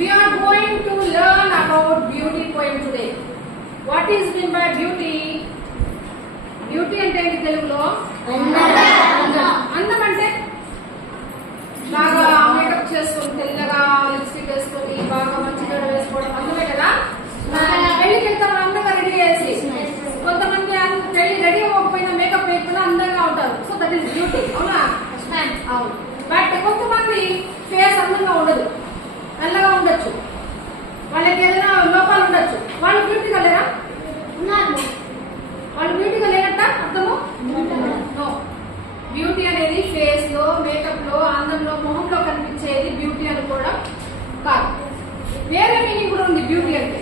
We are going to learn about beauty poem today. What is meant by beauty? Beauty అంటే ఏంటి తెలుగులో? అందం అంటే బాగా మేకప్ చేసుకొని తెల్లగా లిప్స్టిక్ వేసుకొని బాగా మంచిగా వేసుకోవడం అందమే కదా. పెళ్లికి వెళ్తాం అందంగా రెడీ చేసి. కొంతమంది పెళ్లి రెడీ అవ్వకపోయినా మేకప్ వేయకుండా అందంగా ఉంటారు. So that is beauty. అవునా? అవును. బట్ కొంతమంది ఫేస్ అందంగా ఉండదు, నల్లగా ఉండొచ్చు, వాళ్ళకి ఏదైనా లోపాలు ఉండొచ్చు. వాళ్ళు బ్యూటీగా లేరా? వాళ్ళు బ్యూటీగా లేనట్ట అర్థము? నో. బ్యూటీ అనేది ఫేస్ లో, మేకప్ లో, అందంలో, మొహంలో కనిపించేది బ్యూటీ అనుకోవడం కాదు. వేరే మీనింగ్ కూడా ఉంది బ్యూటీ అంటే.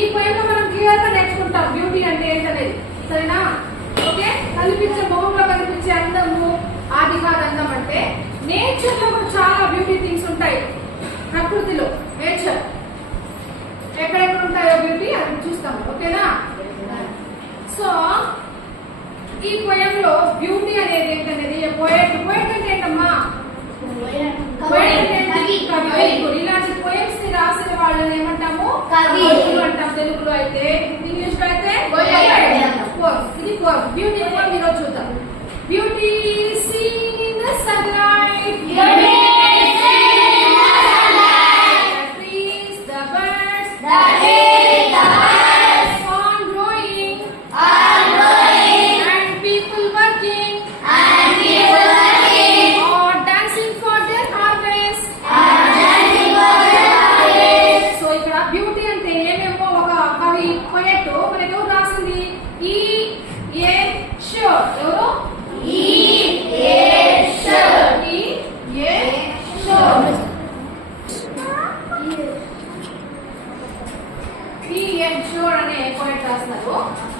ఈ పోయిన మనం క్లియర్ గా నేర్చుకుంటాం బ్యూటీ అంటే ఏంటనేది. సరేనా? ఓకే. కనిపించే మొహంలో కనిపించే అందము ఆది కాదు అందం అంటే. నేచర్ లో కూడా చాలా బ్యూటీ థింగ్స్ ఉంటాయి. ప్రకృతిలో నేచర్ ఎక్కడెక్కడ ఉంటాయో బ్యూటీ అది చూస్తాం. ఓకేనా? సో ఈ పోయంలో బ్యూటీ అనేది ఏంటనేది పోయట్ అంటే ఏంటమ్మా? ఇలాంటి పోయమ్స్ ని రాసిన వాళ్ళని ఏమంటాము? కవులు అంటాం తెలుగులో. అయితే ఇంగ్లీష్ లో అయితే ఇది బ్యూటీ పోయం ఈరోజు చూద్దాం. Beauty seen in the sunlight,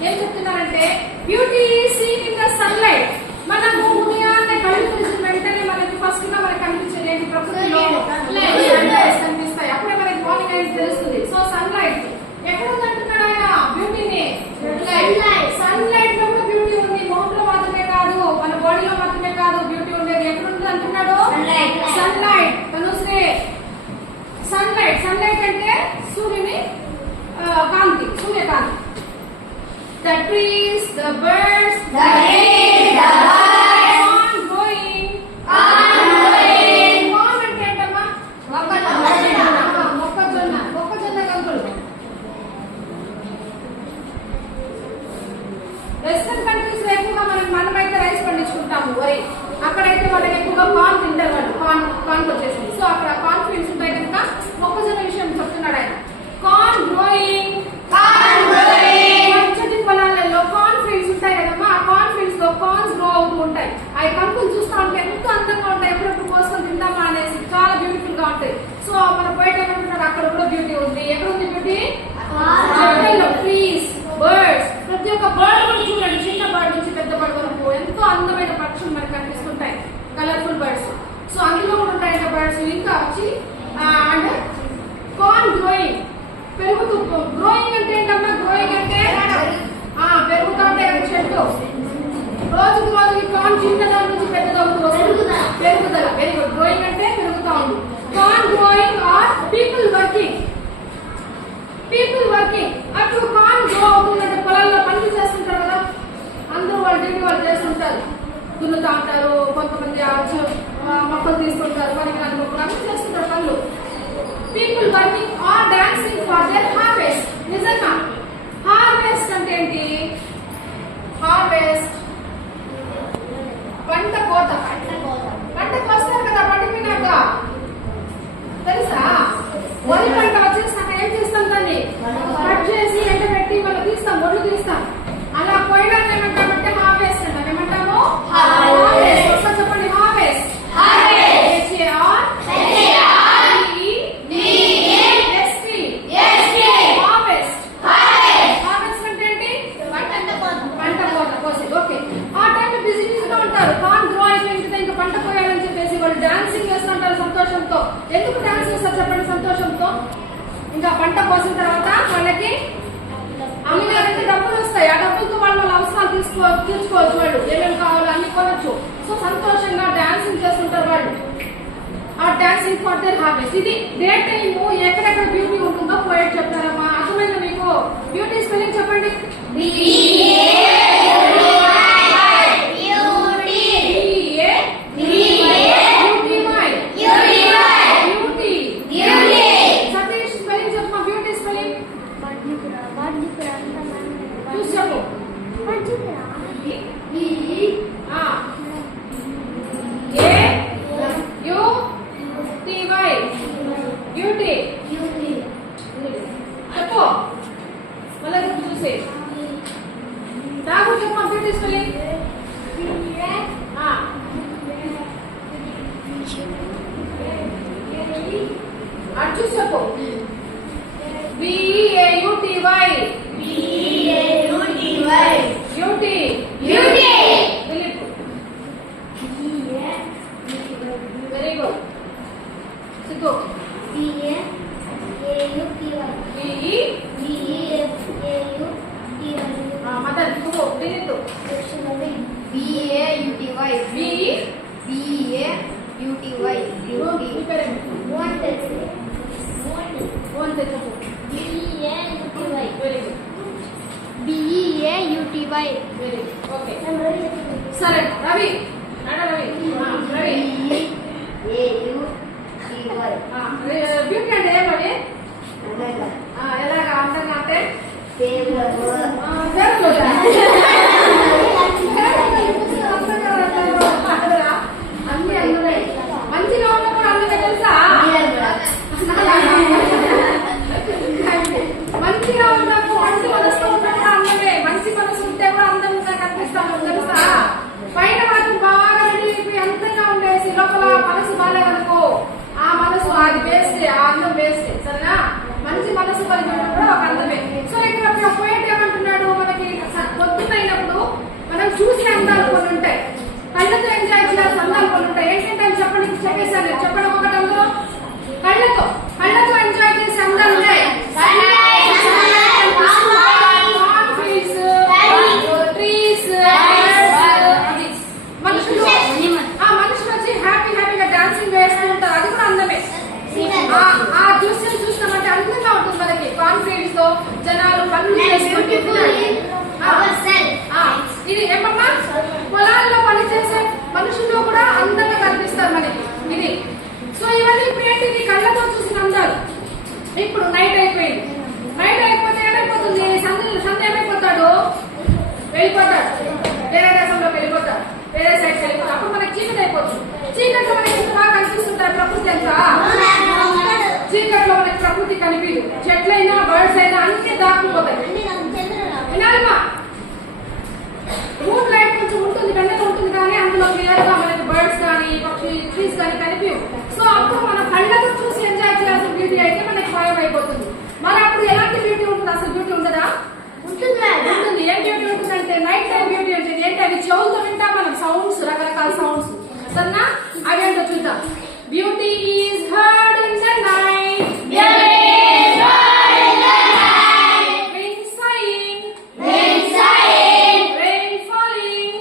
ఏం చెప్తున్నారంటే beauty seen in the sunlight. మనము ఉదయాన్నే కళ్ళు తెరిచిన వెంటనే మనకి ఫస్ట్ గా మనకి కనిపించేది ఏంటి? ప్రకృతిలో కనిపిస్తాయి. అప్పుడే మనకి మార్నింగ్ అనేది తెలుస్తుంది. సో సన్లైట్ ఎక్కడ ఉంది అంటున్నాడు ఆయన బ్యూటీని? సన్లైట్ లో కూడా బ్యూటీ ఉంది. మొహంలో మాత్రమే కాదు, మన బాడీలో మాత్రమే కాదు బ్యూటీ ఉండేది. ఎక్కడ ఉంది అంటున్నాడు? సన్లైట్. తనుశ్రీ సన్లైట్. సన్లైట్ అంటే సూర్యుని కాంతి, సూర్యకాంతి. The trees, the birds, the hay, the birds, on going. Corn అంటే ఏంటమ్మా? మొక్కజొన్న. మొక్కజొన్న కంకులు. వెస్టర్న్ కంట్రీస్ లో ఎక్కువగా మనమైతే రైస్ పండించుకుంటాము, వరి. అక్కడైతే వాళ్ళకి ఎక్కువగా కార్న్ తింటారు. వాళ్ళు కార్న్ వచ్చేసింది. సో అక్కడ కార్న్ ఫీల్డ్స్ ఉంటాయి కనుక మొక్కజొన్న విషయం చెప్తున్నాడు ఆయన. Corn growing. పొలాలలో కార్న్ ఫీల్డ్స్ ఉంటాయి కదమ్మా. ఆ కార్న్ ఫీల్డ్స్ లో కార్న్స్ గ్రో అవుతూ ఉంటాయి. ఆ కంకులు చూస్తూ ఉంటే ఎంతో అందంగా ఉంటాయి. ఎప్పుడెప్పుడు కోసుకొని తిందామా అనేసి చాలా బ్యూటిఫుల్ గా ఉంటాయి. సో మన పోయిట్ ఏమంటున్నారు? అక్కడ కూడా బ్యూటీ ఉంది. ఎక్కడ ఉంది బ్యూటీ? చెట్లలో, ట్రీస్, బర్డ్స్. ప్రతి ఒక్క బర్డ్ కూడా చూడండి, చిన్న బర్డ్ నుంచి పెద్ద బర్డ్ వరకు ఎంతో అందమైన పక్షులు మనకు కనిపిస్తుంటాయి, కలర్ఫుల్ బర్డ్స్. సో అందులో కూడా ఉంటాయి బర్డ్స్. ఇంకా వచ్చి అండ్ కార్న్ గ్రోయింగ్, పెరుగుతూ. గ్రోయింగ్ అంటే ఏంటమ్మా? గ్రోయింగ్ అంటే పెరుగుతా ఉంటాయి కదా చెట్టు. రోజుకి రోజుకి కార్న్ చిన్నదాని నుంచి పెద్దదవుతూ వస్తుంది. పెరుగుదల. Very good. గ్రోయింగ్ అంటే పెరుగుతా ఉంది. Corn growing are people working. People working. అటు కార్న్ గ్రో అవుతుందంటే పొలాల్లో పనులు చేస్తుంటారు కదా. అందరూ వాళ్ళ డ్యూటీ వాళ్ళు చేస్తుంటారు. దున్నుతా ఉంటారు, కొంతమంది మొక్కలు తీసుకుంటారు, పనికి మొక్కలు అన్ని చేస్తుంటారు పనులు. People working or dancing for there harvest. నిజంగా హార్వెస్ట్ అంటే ఏంటి? హార్వెస్ట్ పంట కోత. పంట కోస్తారు కదా పండిపోయినాక. తెలుసా? వరి పంట వచ్చేసాక ఏం చేస్తాం? దాన్ని కట్ చేసి ఎండబెట్టి మళ్ళీ తీస్తాం, ఒళ్ళు తీస్తాం. అలా పోయడాన్ని ఏమంటామంటే హార్వెస్ట్ అంటాం. ఏమంటాము? చెప్పండి. హార్వెస్ట్. డాన్సింగ్ చేస్తుంటారు సంతోషంతో. ఎందుకు డాన్స్ చేస్తారు చెప్పండి? సంతోషంతో. ఇంకా పంట కోసిన తర్వాత వాళ్ళకి అమ్మిన డబ్బులు వస్తాయి. ఆ డబ్బులతో వాళ్ళ అవసరాలు తీర్చుకోవచ్చు. వాళ్ళు ఏమేమి కావాలో అన్ని కొనొచ్చు. సో సంతోషంగా డాన్సింగ్ చేస్తుంటారు వాళ్ళు. Are dancing for their hobbies. ఇది డే టైం ఎక్కడెక్కడ బ్యూటీ ఉంటుందో పోయిట్ చెప్తారమ్మా. అర్థమైందా మీకు? బ్యూటీ స్పెల్లింగ్ చెప్పండి. సతీష్ స్పెల్లింగ్ చెప్పమా. బ్యూటీ స్పెల్లింగ్ చూసి చెప్పు. బ్యూటీ చెప్పు. మళ్ళీ చూసే నాకు చెప్పు. బ్యూటీ స్పెల్లింగ్ అటు చూసి చెప్పు. BAUTY beauty. Very good. Siddhu mother నువ్వు తెలియదు. సరే రవి రవి బ్యూటీ అంటే ఏమని ఎలాగా అందంగా అంటే అన్ని అందమే. మంచిగా ఉన్నప్పుడు అందమే తెలుసా? మంచిగా ఉన్నప్పుడు మంచి మనసుతో ఉన్నప్పుడు అందమే. మంచి మనసు ఉంటే కూడా అందంగా కనిపిస్తాను తెలుసా? పైన మాత్రం బాగా రెడీ అయిపోయి అందంగా ఉండేసి లోపల మనసు బాగాలేదనుకో ఆ మనసు అది వేస్ట్, ఆ అందం వేస్ట్. సరేనా? మంచి మనసు కలిగినప్పుడు ఒక అందమే. సో ఇక్కడ పోయేట్ ఏమంటున్నాడు, మనకి పొద్దున్నైనప్పుడు మనం చూసే అందాలు కొన్ని ఉంటాయి, కళ్ళతో ఎంజాయ్ చేయాల్సిన అందాలు కొన్ని ఉంటాయి. ఏంటంటే అవి చెప్పండి, చెప్పేసాను. చెప్పడం ఒకటి అందులో కళ్ళతో ఎంజాయ్ చేసే అందాలు ఉన్నాయి. మనుషులు వచ్చి హ్యాపీగా డాన్సింగ్ వేస్తూ ఉంటారు. అది కూడా అందమే. ఆ దృశ్యం చూసినామంటే అందంగా ఉంటుంది మనకి. కాన్ఫిడెన్స్ తో జనాలు పనులు చేసుకుంటున్నారు. ఇది ఏమమ్మా, పొలాల్లో పనిచేసే మనుషుల్లో కూడా అందంగా కనిపిస్తారు మనకి. ఇది సో ఇవన్నీ ఇప్పుడు ఏంటిది, కళ్ళతో చూసిన అందాలు. ఇప్పుడు నైట్ అయిపోయింది. నైట్ అయిపోతే ఏమైపోతుంది, సంధ్య ఏమైపోతాడు, వెళ్ళిపోతాడు. వేరే దేశంలోకి వెళ్ళిపోతాడు, వేరే సైడ్ వెళ్ళిపోతాడు. అప్పుడు మనకి చీకటి అయిపోతుంది. చీకట్లో మనకి ఎంత బాగా కనిపిస్తుంటారు ప్రకృతి అంతా. చీకట్లో మనకి ప్రకృతి కనిపించదు. చెట్లైనా బర్డ్స్ అయినా అన్ని దాక్కుపోతాయి. వినాలమ్మా, మూన్ లైట్ కొంచెం ఉంటుంది, వెన్నెల ఉంటుంది, కానీ అందులో క్లియర్ గా మనకి బర్డ్స్ కానీ పక్షి ట్రీస్ కానీ కనిపించవు. సో అప్పుడు మనం కళ్ళతో చూసి ఎంజాయ్ చేయాల్సిన బ్యూటీ అయితే మనకి భయం అయిపోతుంది. మరి అప్పుడు ఎలాంటి బ్యూటీ ఉంటుంది, అసలు బ్యూటీ ఉండదా? ఉంటుంది. ఏం బ్యూటీ ఉంటుందంటే నైట్ టైం బ్యూటీ ఉంటుంది. ఏంటి, అవి చెవులతో వింటాం మనం సౌండ్స్, రకరకాల సౌండ్స్. సరేనా? అవేంటో చూద్దాం. Beauty is heard in the night, wind sighing, rain falling,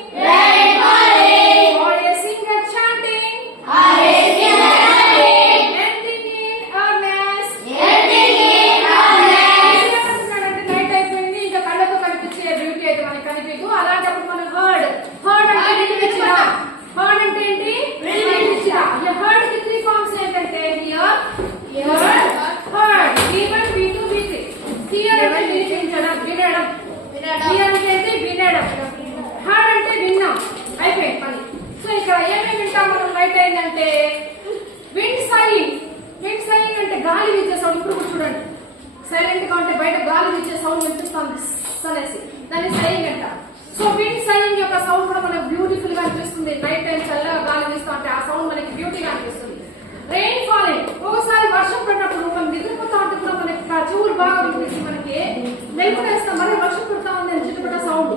or a singer chanting, ending in earnest. Night అయిపోయింది, ఇంకా కళ్ళతో కనిపించే బ్యూటీ అయితే మనకి కనిపించదు. అలాంటప్పుడు మనం హర్డ్ అంటే వినిపించడం. హర్డ్ అంటే ఏంటి, వినిపించడం. హర్డ్ కి 3 ఫార్మ్స్ ఏంటంటే here, heard, V1, V2, V3. Here అంటే వినిపించడం, వినడం. హియర్ అంటే వినడం. హర్డ్ అంటే విన్నాం, అయిపోయింది పని. సో ఇక్కడ ఏమేమి వింటాం మనం నైట్ అయిందంటే, విండ్ సైయింగ్. విండ్ సైయింగ్ అంటే గాలి వీచే సౌండ్. ఇప్పుడు కూడా చూడండి, సైలెంట్ గా ఉంటే బయట గాలి వీచే సౌండ్ వినిపిస్తుంది అనేసి దాన్ని సైయింగ్ అంట. సో విండ్ సైయింగ్ యొక్క సౌండ్ కూడా మనకు బ్యూటిఫుల్ గా అనిపిస్తుంది. నైట్ టైం చల్లగా గాలి వీస్తూ ఉంటే ఆ సౌండ్ మనకి బ్యూటీగా అనిపిస్తుంది. రెయిన్ ఫాలింగ్, ఒకసారి వర్షం పడినప్పుడు మనం నిద్రపోతా ఉంటే కూడా మనకి చెవులు బాగా వినిపిస్తుంది. మనకి మెలకు వేస్తాం, మరి వర్షం పడుతా ఉంది అని చిట్టుపడ్డ sound.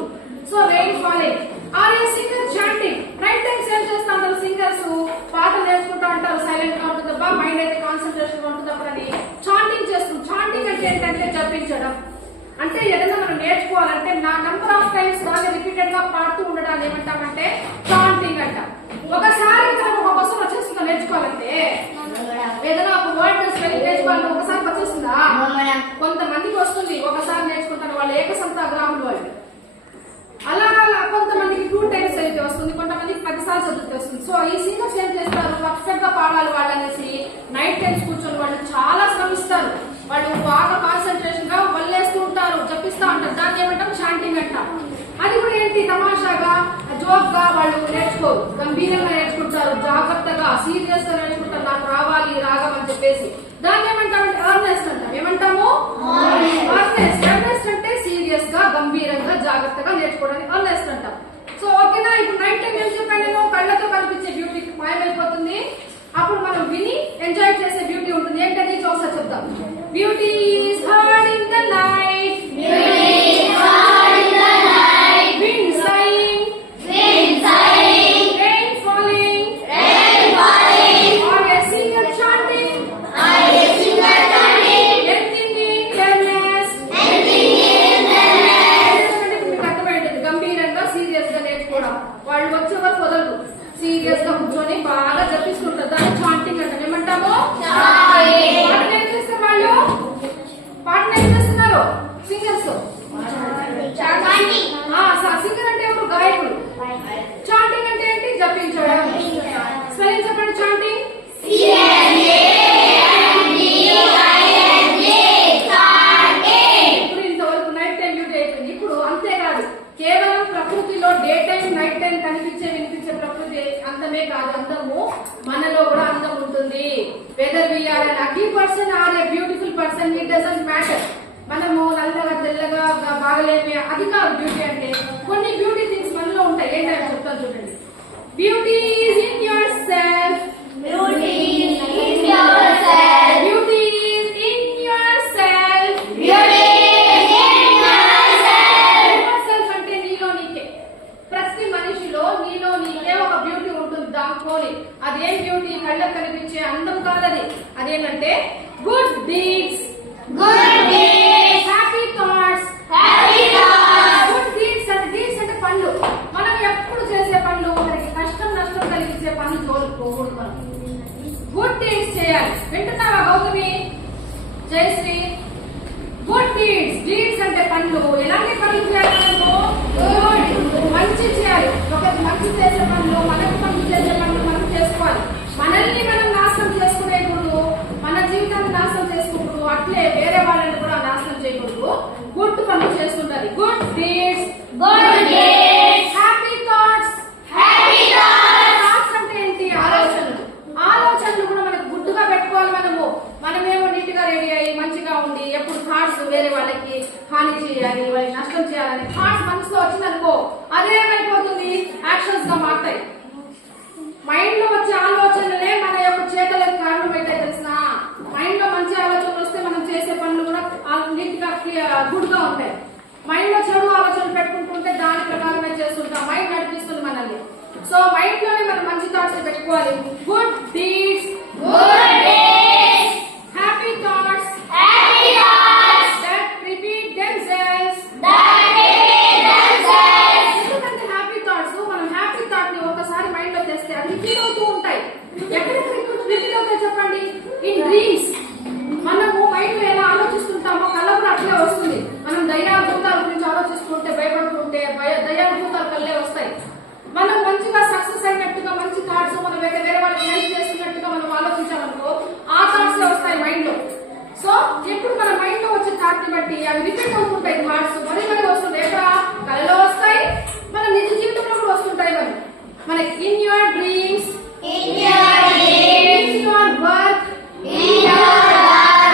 So rain falling. Or a singer chanting. Night times ఏం చేస్తా ఉంటారు సింగర్స్, పాటలు నేర్చుకుంటా ఉంటారు. సైలెంట్ గా ఉంటుంది, మైండ్ అయితే కాన్సన్ట్రేషన్ గా ఉంటుంది. అప్పుడు అని చాంటింగ్ చేస్తుంది. చాంటింగ్ అంటే ఏంటంటే జపించడం. అంటే ఏదైనా మనం నేర్చుకోవాలంటే నా నంబర్ ఆఫ్ టైమ్స్ దాన్ని రిపీటెడ్ గా పాడుతూ ఉండడాన్ని ఏమంటామంటే చాంటింగ్ అంటాం. ఒకసారి ఒక క్వశ్చన్ వచ్చేస్తుందా నేర్చుకోవాలంటే, ఏదైనా ఒక వర్డ్ స్పెల్లింగ్ నేర్చుకోవాలంటే ఒకసారి వచ్చేస్తుందా? కొంతమందికి వస్తుంది, ఒకసారి నేర్చుకుంటారు వాళ్ళు ఏకసంతాగ్రాములు వాళ్ళు. అలాగా కొంతమందికి 2 times అయితే వస్తుంది, కొంతమందికి 10 సార్లు చదివితే వస్తుంది. సో ఈ సింగర్స్ ఏం చేస్తారు, పర్ఫెక్ట్ గా పాడాలి వాళ్ళు అనేసి నైట్ టైమ్స్ కూర్చొని వాళ్ళు చాలా శ్రమిస్తారు. వాళ్ళు బాగా కాన్సన్ట్రేషన్ గా వల్లేస్తూ ఉంటారు, జపిస్తా ఉంటారు. దాన్ని ఏమంటాం చాంటింగ్ అంటాం. అది కూడా ఏంటి తమాషాగా జోక్ గా వాళ్ళు నేర్చుకోరు, గంభీరంగా నేర్చుకుంటారు, జాగ్రత్తగా సీరియస్ గా నేర్చుకుంటారు. నాకు రావాలి రాగం అని చెప్పేసి దాన్ని ఏమంటామంటే ఎర్నెస్ట్ అంటాం. ఏమంటాము? ఎర్నెస్ట్ అంటే సీరియస్ గా గంభీరంగా జాగ్రత్తగా నేర్చుకోవడానికి ఎర్నెస్ట్ అంటాం. సో ఓకేనా, ఇప్పుడు నైట్ టైం ఏం చెప్పాను, కళ్ళతో కనిపించే బ్యూటీ మాయమైపోతుంది. అప్పుడు మనం విని ఎంజాయ్ చేసే బ్యూటీ ఉంటుంది. ఏంటది ఒకసారి చెప్తాం. Beauty is heard in the night, wind sighing, rain falling, or a singer chanting, anything in earnest. మీకు అర్థమైంది, గంభీరంగా సీరియస్ గా నేర్చుకోవడం. వాళ్ళు వచ్చే వరకు వదలరు, సీరియస్ గా కూర్చొని బాగా జపిస్తుంటారు. దాన్ని చాంటింగ్ అంటాం. ఏమంటాము? పాటలు ఏం చేస్తారు వాళ్ళు, పాటలు ఏం చేస్తున్నారు సింగర్స్? సింగర్ అంటే ఎవరు? గాయకుడు. చాంటింగ్ అంటే ఏంటి? జపించడం. స్పెల్లింగ్ చెప్పండి. చాంటింగ్ ఇప్పుడు ఇంతవరకు నైట్ టైం బ్యూటీ అయిపోయింది. ఇప్పుడు అంతేకాదు, కేవలం ప్రకృతిలో డే టైం నైట్ టైం కనిపించే వినిపించే ప్రకృతి అందమే కాదు, అందము మనలో కూడా అందం ఉంటుంది. Whether we are an ugly person or a beautiful person, it doesn't matter. మనము నల్లగా తెల్లగా బాగలేమి అది కాదు బ్యూటీ అంటే. కొన్ని బ్యూటీ థింగ్స్ మనలో ఉంటాయి. ఏంటంటే చెప్తాను చూడండి. Beauty is in your self, beauty is in your self, beauty is in your self, beauty is in your self. Your self అంటే నీలో నీకే. ప్రతి మనిషిలో నీలో నీకే ఒక బ్యూటీ ఉంటుంది దాంట్లోని. అదేం బ్యూటీ? కళ్ళకు కనిపించే అందం కాదది. అదేంటంటే good deeds, happy thoughts, good deeds అంటే డీడ్స్ అంటే పనులు. మనం ఎప్పుడు చేసే పనులు, మనకి కష్టం నష్టం కలిగించే పనులు తోలుకోకూడదు. మనం గుడ్ డీడ్స్ చేయాలి. వింటున్నావా Gautami, Jayashree? Good deeds, deeds అంటే పనులు. ఎలాంటి పనులు చేయాలి? మంచి చేయాలి. ఒకరికి మంచి చేసే పనులు, మనకి మంచి చేసే పనులు మనం చేసుకోవాలి. మనల్ని మనం నాశనం చేసుకునేకూడదు, మన జీవితాన్ని నాశనం చేసుకోకూడదు, అట్లే వేరే వాళ్ళని కూడా నాశనం చేయకూడదు. గుడ్ పనులు చేస్తుంటారు. Good deeds, happy thoughts. Thoughts అంటే ఏంటి? ఆలోచనలు. ఆలోచనలు కూడా మనకు గుడ్డుగా పెట్టుకోవాలి. మనమేమో నీట్ గా రెడీ అయ్యి మంచిగా ఉండి ఎప్పుడు థాట్స్ వేరే వాళ్ళకి హాని చేయాలి, వాళ్ళకి నష్టం చేయాలని థాట్స్ మనసులో వచ్చిందనుకో, అదేమైపోతుంది? యాక్షన్స్ గా మారుతాయి. మైండ్ లో వచ్చే ఆలోచనలే మన యొక్క చేతలకు కారణం అయితే తెలిసిన. మైండ్ లో మంచి ఆలోచనలు వస్తే మనం చేసే పనులు కూడా నీట్ గా గుడ్ గా ఉంటాయి. మైండ్ లో చెడు ఆలోచనలు పెట్టుకుంటుంటే దాని ప్రకారమే చేస్తుంటాం. మైండ్ నడిపిస్తుంది మనల్ని. సో మైండ్ లోనే మనం మంచి థాట్స్ పెట్టుకోవాలి. Good deeds, happy thoughts, that repeat themselves. ఎందుకంటే హ్యాపీ థాట్స్, మనం హ్యాపీ థాట్ ని ఒకసారి మైండ్ లో తెస్తే అది రిపీట్ అవుతూ ఉంటాయి. ఎక్కడెక్కడ రిపీట్ అవుతాయి చెప్పండి? In dreams. మనము మైండ్ లో ఎలా ఆలోచిస్తుంటామో కళ్ళ కూడా అట్లే వస్తుంది. మనం దయ్యాల భూతాల గురించి ఆలోచిస్తుంటే భయపడుతుంటే దయ్యాల భూతాలు కళ్ళే వస్తాయి. మనం మంచిగా సక్సెస్ అయినట్టుగా మంచి థాట్స్, మనం వేరే వాళ్ళకి హెల్ప్ చేస్తున్నట్టుగా మనం ఆలోచించామనుకో, ఆ థాట్స్ వస్తాయి మైండ్ లో. సో ఎప్పుడు మన మైండ్ లో వచ్చే థాట్ ని బట్టి అవి రిపీట్ అవుతుంటాయి. థాట్స్ మరి వస్తుంది. ఎక్కడ? కళలో వస్తాయి, మన నిజ జీవితంలో కూడా వస్తుంటాయి. మనకి in your dreams, in your work.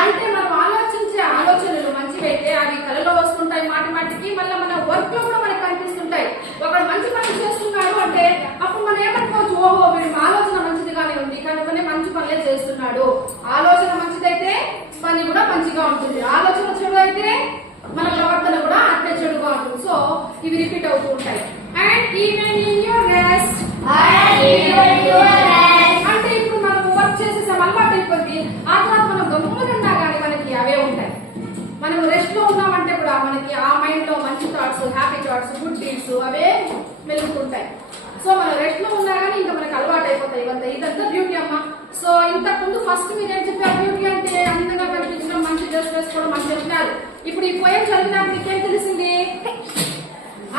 అంటే మనం ఆలోచించే ఆలోచనలు మంచివైతే అవి కళలో వస్తుంటాయి మాటిమాటికి. మళ్ళీ మన వర్క్ లో కూడా మనకి కనిపిస్తుంటాయి. ఒకడు మంచి పనులు చేస్తున్నాడు అంటే అప్పుడు మనం ఏమనుకోవచ్చు, ఓహో వీడి ఆలోచన మంచిదిగానే ఉంది కనుకనే మంచి పనులే చేస్తున్నాడు. ఆలోచన మంచిదైతే పని కూడా మంచిగా ఉంటుంది. ఆలోచన చెడు అయితే మన ప్రవర్తన కూడా అట్లే చెడుగా ఉంటుంది. సో ఇవి రిపీట్ అవుతూ ఉంటాయి. And even in your rest. అంటే ఇప్పుడు మనం వర్క్ చేసేసాం, అలవాటు అయిపోద్ది. ఆ తర్వాత మనం గమ్మునున్నా కానీ మనకి అవే ఉంటాయి. మనం రెస్ట్ లో ఉన్నామంటే కూడా మనకి మనకి ఆ మైండ్ లో మంచి thoughts, happy thoughts, good deeds అవే వెలుగుతుంటాయి. సో మనం రెస్ట్ లో ఉన్నా కానీ ఇంకా మనకి అలవాటు అయిపోతాయి ఇదంతా బ్యూటీ అమ్మ. సో ఇంతకు ముందు ఫస్ట్ మీరు ఏం చెప్పారు, బ్యూటీ అంటే అందంగా కనిపించడం, మంచి డ్రెస్ వేసుకోవడం అని చెప్పినారు. ఇప్పుడు ఈ పోయం చదివినప్పుడు మీకేం తెలిసింది?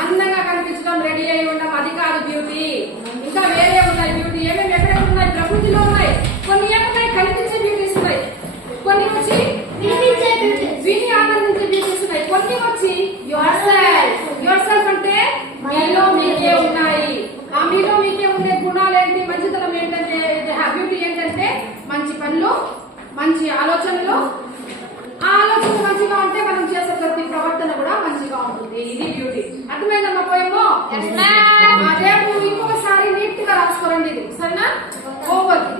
అందంగా కనిపించడం, రెడీ అయి ఉండడం అది కాదు బ్యూటీ. ఇంకా వేరే ఉన్నాయి బ్యూటీ. ఏమేమి ఎక్కడెక్కడ ఉన్నాయి? ప్రకృతిలో ఉన్నాయి. కొన్ని ఏమున్నాయి? కనిపించే బ్యూటీస్ ఉన్నాయి. కొన్ని వచ్చి విని ఆనందించే బ్యూటీస్ ఉన్నాయి. కొన్ని వచ్చి యువర్ సెల్ఫ్ అంటే మీలో మీకే ఉన్నాయి. ఆ మీలో మీకే ఉండే గుణాలు ఏంటి, మంచితనం ఏంటంటే బ్యూటీ ఏంటంటే మంచి పనులు, మంచి ఆలోచనలు. ఆ ఆలోచన మంచిగా ఉంటే మనం చేసే ప్రతి ప్రవర్తన కూడా మంచిగా ఉంటుంది. ఇది బ్యూటీ. అర్థమైందమ్మా పోయేమో? రేపు ఇంకొకసారి నీట్ గా రాసుకోరండి ఇది, సరేనా? హోంవర్క్.